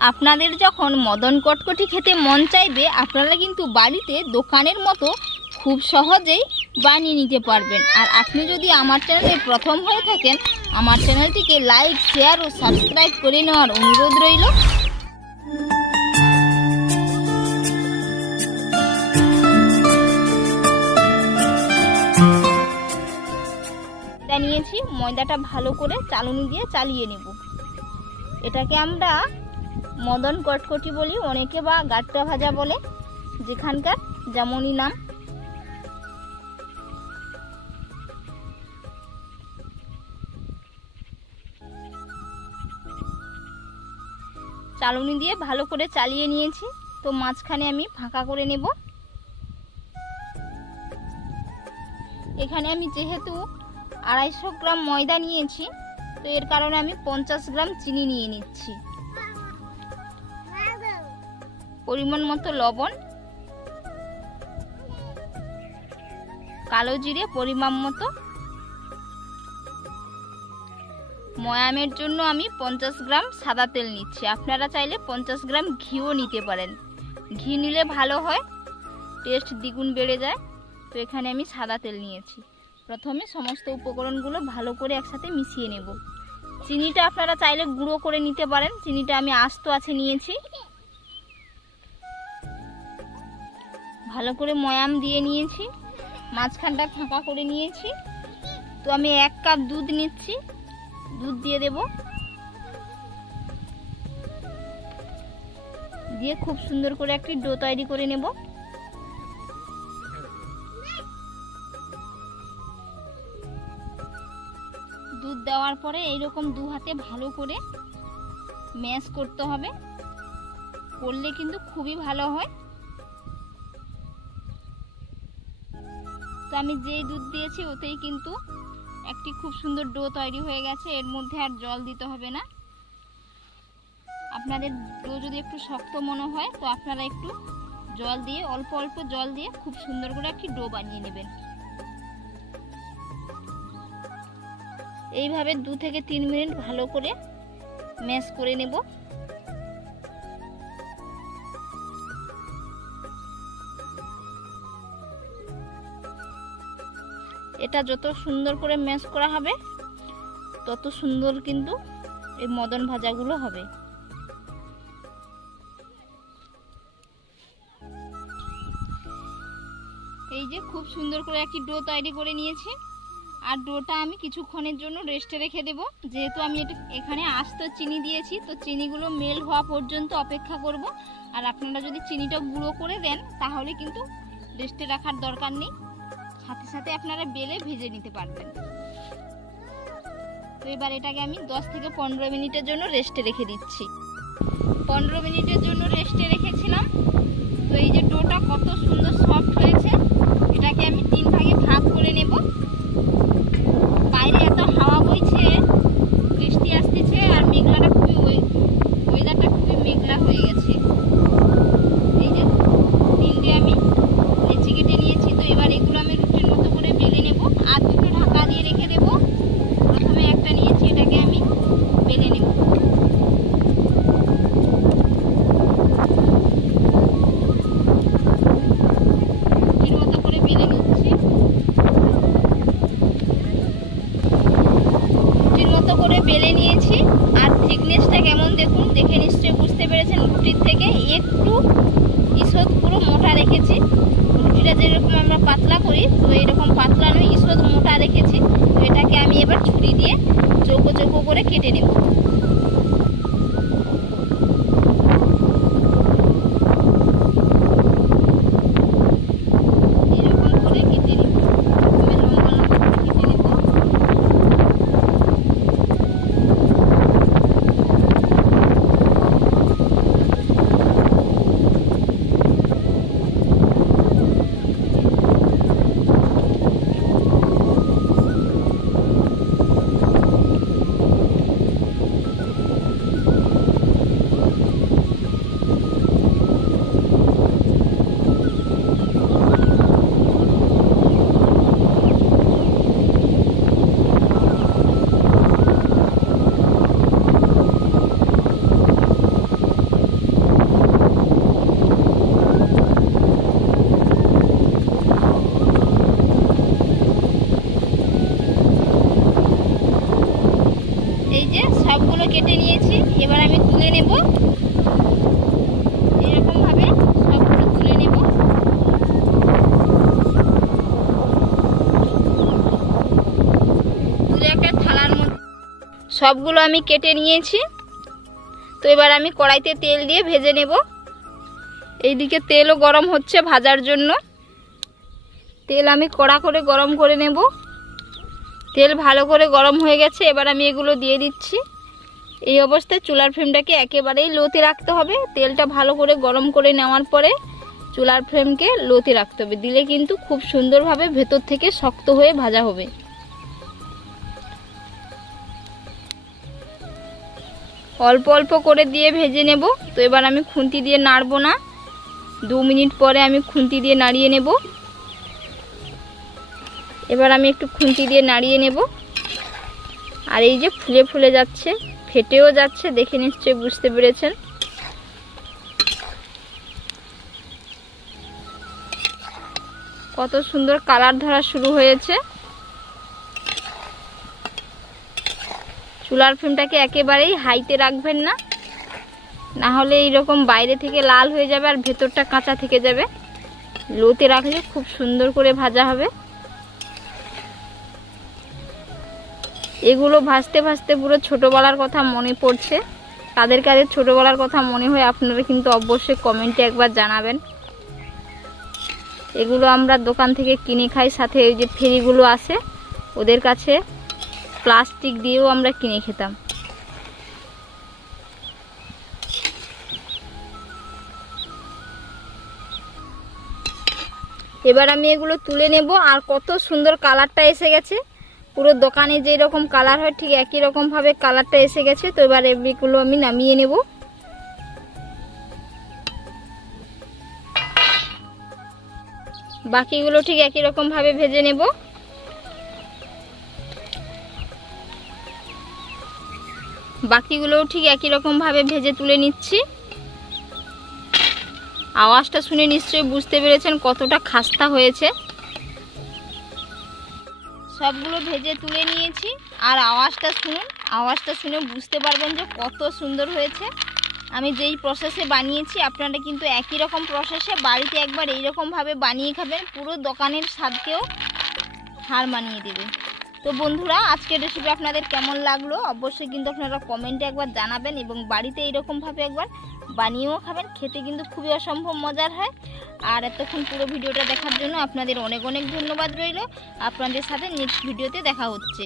আপনাদের যখন মদন কটকটি খেতে মন চাইবে, আপনারা কিন্তু বাড়িতে দোকানের মতো খুব সহজেই বানিয়ে নিতে পারবেন। আর আপনি যদি আমার চ্যানেলে প্রথম হয়ে থাকেন, আমার চ্যানেলটিকে লাইক, শেয়ার ও সাবস্ক্রাইব করে নেওয়ার অনুরোধ রইল। নিয়েছি ময়দাটা ভালো করে চালুনি দিয়ে চালিয়ে নেব। এটাকে আমরা মদন কটকটি বলি, অনেকে বা গাট্টা ভাজা বলে, যেখানকার যেমনই নাম। চালুনি দিয়ে ভালো করে চালিয়ে নিয়েছি, তো মাঝখানে আমি ফাঁকা করে নেব। এখানে আমি যেহেতু আড়াইশো গ্রাম ময়দা নিয়েছি, তো এর কারণে আমি পঞ্চাশ গ্রাম চিনি নিয়ে নিচ্ছি। পরিমাণ মতো লবণ, কালো জিরে পরিমাণ মতো। ময়ামের জন্য আমি পঞ্চাশ গ্রাম সাদা তেল নিচ্ছি। আপনারা চাইলে পঞ্চাশ গ্রাম ঘিও নিতে পারেন। ঘি নিলে ভালো হয়, টেস্ট দ্বিগুণ বেড়ে যায়। তো এখানে আমি সাদা তেল নিয়েছি। প্রথমে সমস্ত উপকরণগুলো ভালো করে একসাথে মিশিয়ে নেব। চিনিটা আপনারা চাইলে গুঁড়ো করে নিতে পারেন। চিনিটা আমি আস্ত আছে নিয়েছি। ভালো করে ময়াম দিয়ে নিয়েছি, মাঝখানটা ফাঁকা করে নিয়েছি। তো আমি এক কাপ দুধ নিচ্ছি, দুধ দিয়ে দেব। দিয়ে খুব সুন্দর করে একটি ডো তৈরি করে নেব। দুধ দেওয়ার পরে এইরকম দু হাতে ভালো করে ম্যাশ করতে হবে। করলে কিন্তু খুবই ভালো হয়। তো আমি যেই দুধ দিয়েছি ওতেই কিন্তু একটি খুব সুন্দর ডো তৈরি হয়ে গেছে। এর মধ্যে আর জল দিতে হবে না। আপনাদের ডো যদি একটু শক্ত মনে হয়, তো আপনারা একটু জল দিয়ে, অল্প অল্প জল দিয়ে খুব সুন্দর করে একটি ডো বানিয়ে নেবেন। এইভাবে দু থেকে তিন মিনিট ভালো করে ম্যাশ করে নেব। এটা যত সুন্দর করে ম্যাশ করা হবে, তত সুন্দর কিন্তু এই মদন ভাজাগুলো হবে। এই যে খুব সুন্দর করে একটি ডো তৈরি করে নিয়েছি। আর ডোটা আমি কিছুক্ষণের জন্য রেস্টে রেখে দেব। যেহেতু আমি এখানে আস্ত চিনি দিয়েছি, তো চিনিগুলো মেল হওয়া পর্যন্ত অপেক্ষা করব। আর আপনারা যদি চিনিটা গুঁড়ো করে দেন, তাহলে কিন্তু রেস্টে রাখার দরকার নেই। সাথে সাথে আপনারা বেলে ভেজে নিতে পারবেন। তো এবার এটাকে আমি 10 থেকে পনেরো মিনিটের জন্য রেস্টে রেখে দিচ্ছি। পনেরো মিনিটের জন্য রেস্টে রেখেছিলাম। তো এই যে ডোটা কত সুন্দর সফট হয়েছে, এটাকে আমি তিন ভাগে ভাগ করে নেব বাইরে এত হাওয়া বইছে বৃষ্টি আসতেছে আর মেঘলাটা খুবই ওয়েদারটা খুবই মেঘলা হয়ে গেছে এই যে তিনটে আমি লেচি কেটে নিয়েছি তো এবার এগুলো আমি রুটির মতো করে বেলে নেব আর দুটো ঢাকা দিয়ে রেখে দেব প্রথমে একটা নিয়েছি এটাকে আমি বেলে নেব রুটির মতো করে বেলে নিচ্ছি রুটির মতো করে বেলে নিয়েছি আর থিকনেসটা কেমন দেখুন দেখে নিশ্চয়ই বুঝতে পেরেছেন রুটির থেকে একটু ঈষৎ পুরো মোটা রেখেছি রুটিটা যেরকম আমরা পাতলা করি। তো এরকম পাতলা নয় ঈষৎ মোটা রেখেছি। তো এটাকে আমি এবার ছুরি দিয়ে চৌকো চৌকো করে কেটে নেব। সবগুলো কেটে নিয়েছি। এবার আমি তুলে নেব। এরকমভাবে সবগুলো তুলে নেব। একটা সবগুলো আমি কেটে নিয়েছি। তো এবার আমি কড়াইতে তেল দিয়ে ভেজে নেব। এইদিকে তেলও গরম হচ্ছে ভাজার জন্য। তেল আমি কড়া করে গরম করে নেব। তেল ভালো করে গরম হয়ে গেছে, এবার আমি এগুলো দিয়ে দিচ্ছি। এই অবস্থায় চুলার ফ্লেমটাকে একেবারেই লোতে রাখতে হবে। তেলটা ভালো করে গরম করে নেওয়ার পরে চুলার ফ্লেমকে লোতে রাখতে হবে। দিলে কিন্তু খুব সুন্দরভাবে ভেতর থেকে শক্ত হয়ে ভাজা হবে। অল্প অল্প করে দিয়ে ভেজে নেব। তো এবার আমি খুন্তি দিয়ে নাড়বো না। দু মিনিট পরে আমি খুন্তি দিয়ে নাড়িয়ে নেব। এবার আমি একটু খুন্তি দিয়ে নাড়িয়ে নেব। আর এই যে ফুলে ফুলে যাচ্ছে। ফেটেও যাচ্ছে, দেখে নিশ্চয়ই বুঝতে পেরেছেন। কত সুন্দর কালার ধরা শুরু হয়েছে। চুলার ফ্লেমটাকে একেবারেই হাইতে রাখবেন না। না হলে এইরকম বাইরে থেকে লাল হয়ে যাবে আর ভেতরটা কাঁচা থেকে যাবে। লোতে রাখলে খুব সুন্দর করে ভাজা হবে। এগুলো ভাসতে ভাসতে পুরো ছোটোবেলার কথা মনে পড়ছে। তাদের কাছে ছোটোবেলার কথা মনে হয় আপনারা কিন্তু অবশ্যই কমেন্টে একবার জানাবেন। এগুলো আমরা দোকান থেকে কিনে খাই, সাথে ওই যে ফেরিগুলো আসে ওদের কাছে প্লাস্টিক দিয়েও আমরা কিনে খেতাম। এবার আমি এগুলো তুলে নেব, আর কত সুন্দর কালারটা এসে গেছে। পুরো দোকানে যেই রকম কালার হয়, ঠিক একই রকমভাবে কালারটা এসে গেছে। তো এবার এগুলো আমি নামিয়ে নেব। বাকিগুলো ঠিক একই রকমভাবে ভেজে নেব। বাকিগুলোও ঠিক একই রকমভাবে ভেজে তুলে নিচ্ছি। আওয়াজটা শুনে নিশ্চয়ই বুঝতে পেরেছেন কতটা খাস্তা হয়েছে। সবগুলো ভেজে তুলে নিয়েছি। আর আওয়াজটা শুনুন, আওয়াজটা শুনে বুঝতে পারবেন যে কত সুন্দর হয়েছে। আমি যেই প্রসেসে বানিয়েছি, আপনারা কিন্তু একই রকম প্রসেসে বাড়িতে একবার এইরকমভাবে বানিয়ে খাবেন, পুরো দোকানের স্বাদকেও হার মানিয়ে দেবে। তো বন্ধুরা, আজকের রেসিপি আপনাদের কেমন লাগল? অবশ্যই কিন্তু আপনারা কমেন্টে একবার জানাবেন এবং বাড়িতে এরকমভাবে একবার বানিয়েও খাবেন। খেতে কিন্তু খুবই অসম্ভব মজার হয়। আর এতক্ষণ পুরো ভিডিওটা দেখার জন্য আপনাদের অনেক অনেক ধন্যবাদ রইল। আপনাদের সাথে নেক্সট ভিডিওতে দেখা হচ্ছে।